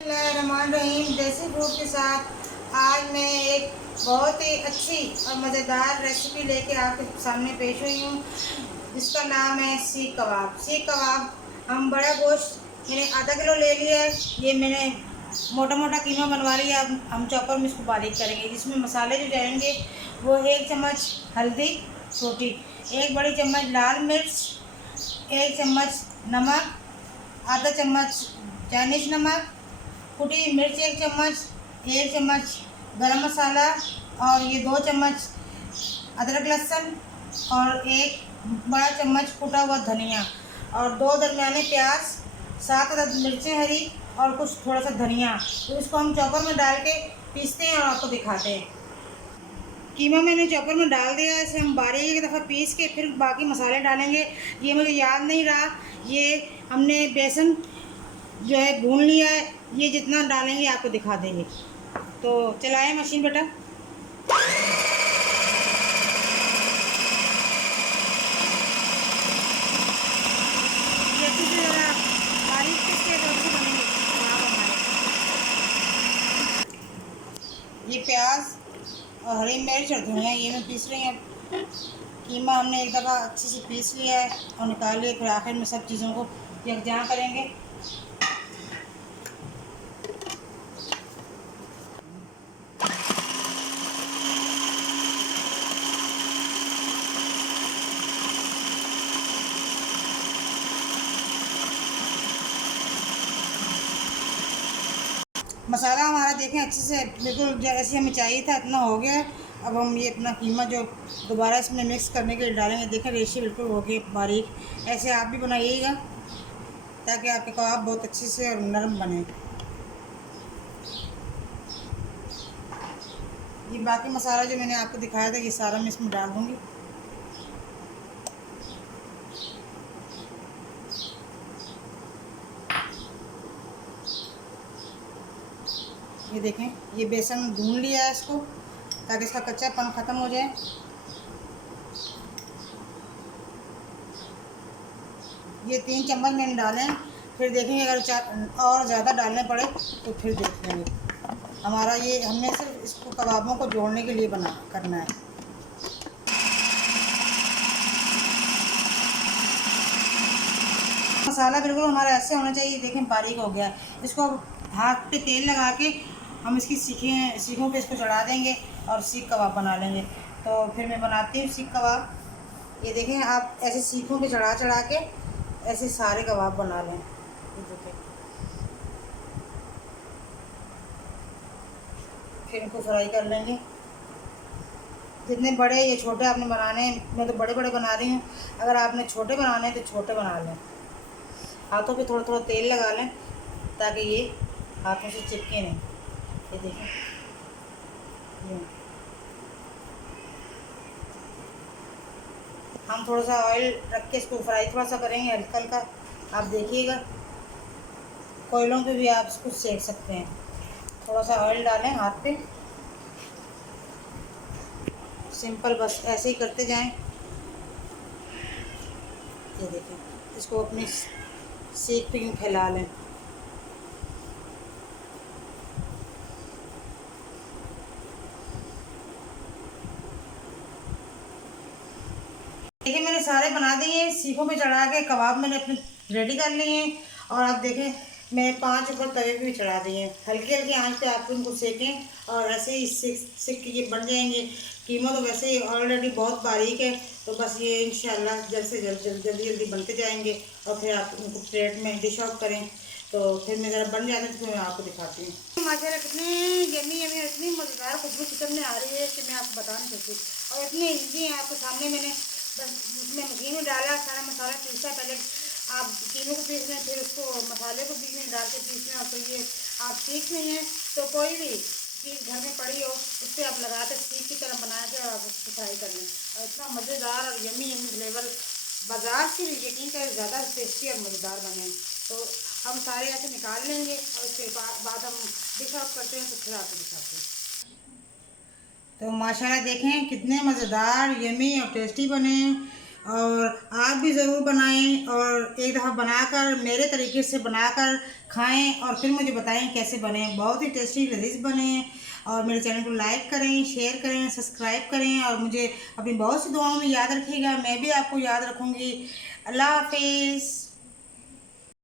रहीम देसी फूड के साथ आज मैं एक बहुत ही अच्छी और मज़ेदार रेसिपी लेके आपके सामने पेश हुई हूँ, जिसका नाम है सीख कबाब। सीख कबाब हम बड़ा गोश्त मैंने आधा किलो ले लिया है। ये मैंने मोटा मोटा कीमा बनवा लिया। अब हम चॉपर में इसको बारीक करेंगे। जिसमें मसाले जो जाएंगे वो 1 चम्मच हल्दी छोटी, 1 बड़ी चम्मच लाल मिर्च, 1 चम्मच नमक, आधा चम्मच चाइनीज नमक, कुटी मिर्च 1 चम्मच, 1 चम्मच गरम मसाला और ये 2 चम्मच अदरक लहसुन और 1 बड़ा चम्मच कुटा हुआ धनिया और 2 दरमियाने प्याज, 7 अदद मिर्चें हरी और कुछ थोड़ा सा धनिया। तो इसको हम चॉपर में डाल के पीसते हैं और आपको दिखाते हैं। कीमा मैंने चॉपर में डाल दिया है। इसे हम बारीक एक दफ़ा पीस के फिर बाकी मसाले डालेंगे। ये मुझे याद नहीं रहा, ये हमने बेसन जो है भून लिया है। ये जितना डालेंगे आपको दिखा देंगे। तो चलाएं मशीन बेटा। ये अच्छे से ज़रा बारीक पीस के तो अच्छे बनेंगे कबाब हमारे। ये प्याज और हरी मिर्च और धनिया ये मैं पीस रही हूँ। कीमा हमने एक दफ़ा अच्छे से पीस लिया है और निकाल लिया। फिर आखिर में सब चीज़ों को यकजां करेंगे। मसाला हमारा देखें अच्छे से बिल्कुल जैसे हमें चाहिए था इतना हो गया है। अब हम ये अपना कीमा जो दोबारा इसमें मिक्स करने के लिए डालेंगे। देखें रेशे बिल्कुल हो गए बारीक। ऐसे आप भी बनाइएगा ताकि आपके कबाब बहुत अच्छे से और नरम बने। ये बाकी मसाला जो मैंने आपको दिखाया था ये सारा मैं इसमें डाल दूँगी। ये देखें ये बेसन भून लिया है इसको ताकि इसका कच्चापन ख़त्म हो जाए। ये 3 चम्मच मैंने डाले हैं। फिर देखेंगे अगर और ज़्यादा डालने पड़े तो फिर देख लेंगे। हमारा ये हमने सिर्फ इसको कबाबों को जोड़ने के लिए बना करना है। मसाला बिल्कुल हमारा ऐसे होना चाहिए। देखें बारीक हो गया। इसको हाथ पे तेल लगा के हम इसकी सीखों पे इसको चढ़ा देंगे और सीख कबाब बना लेंगे। तो फिर मैं बनाती हूँ सीख कबाब। ये देखें आप ऐसे सीखों पे चढ़ा चढ़ा के ऐसे सारे कबाब बना लें। ये देखें फिर इनको फ्राई कर लेंगे। जितने बड़े या छोटे आपने बनाने हैं, मैं तो बड़े बड़े बना रही हूँ। अगर आपने छोटे बनाने हैं तो छोटे बना लें। हाथों पे थोड़ा थोड़ा तेल लगा लें ताकि ये हाथों से चिपके नहीं। ये देखें ये हम थोड़ा सा ऑयल रख के इसको फ्राई थोड़ा सा करेंगे हल्का हल्का। आप देखिएगा कोयलों पे भी आप इसको सेक सकते हैं। थोड़ा सा ऑयल डालें हाथ पे, सिंपल बस ऐसे ही करते जाएं। ये देखें इसको अपनी सेक पे यूँ फैला लें। देखिए मैंने सारे बना दिए हैं। सीखों पे चढ़ा के कबाब मैंने अपने रेडी कर लिए हैं। और आप देखें मैंने 5 ऊपर तवे पे भी चढ़ा दिए हैं। हल्की हल्की आंच पे आप इनको सेकें और ऐसे ही सिक के ये बन जाएंगे। कीमा तो वैसे ही ऑलरेडी बहुत बारीक है, तो बस ये इंशाल्लाह जल्द से जल्दी जल्दी बनते जाएंगे। और फिर आप उनको प्लेट में डिश आउट करें। तो फिर मैं ज़रा बन जाते हैं तो मैं आपको दिखाती हूँ। माशाल्लाह कितनी यमी यमी इतनी मज़ेदार खुशबू किचन में आ रही है कि मैं आपको बता नहीं सकती। और इतनी ईजी है, आपके सामने मैंने बस उसमें मशीन में डाला, सारा मसाला पीसा। पहले आप कीमे को पीस लें, फिर उसको मसाले को बीच में डाल के पीस लें। और फिर ये आप सीख नहीं हैं तो कोई भी चीज़ घर में पड़ी हो उससे आप लगा के सीख की तरह बना के और उसको फ्राई कर लें। और इतना मज़ेदार और यमी यमी फ्लेवर बाज़ार से भी यकीन करें ज़्यादा टेस्टी और मज़ेदार बने। तो हम सारे ऐसे निकाल लेंगे और उसके बाद हम डिश आउट करते हैं तो फिर आपको दिखाते हैं। तो माशाल्लाह देखें कितने मज़ेदार यमी और टेस्टी बने हैं। और आप भी ज़रूर बनाएं और एक दफ़ा बनाकर मेरे तरीके से बनाकर खाएं और फिर मुझे बताएं कैसे बने। बहुत ही टेस्टी लजीज बने। और मेरे चैनल को लाइक करें, शेयर करें, सब्सक्राइब करें और मुझे अपनी बहुत सी दुआओं में याद रखिएगा। मैं भी आपको याद रखूँगी। अल्लाह हाफिज़।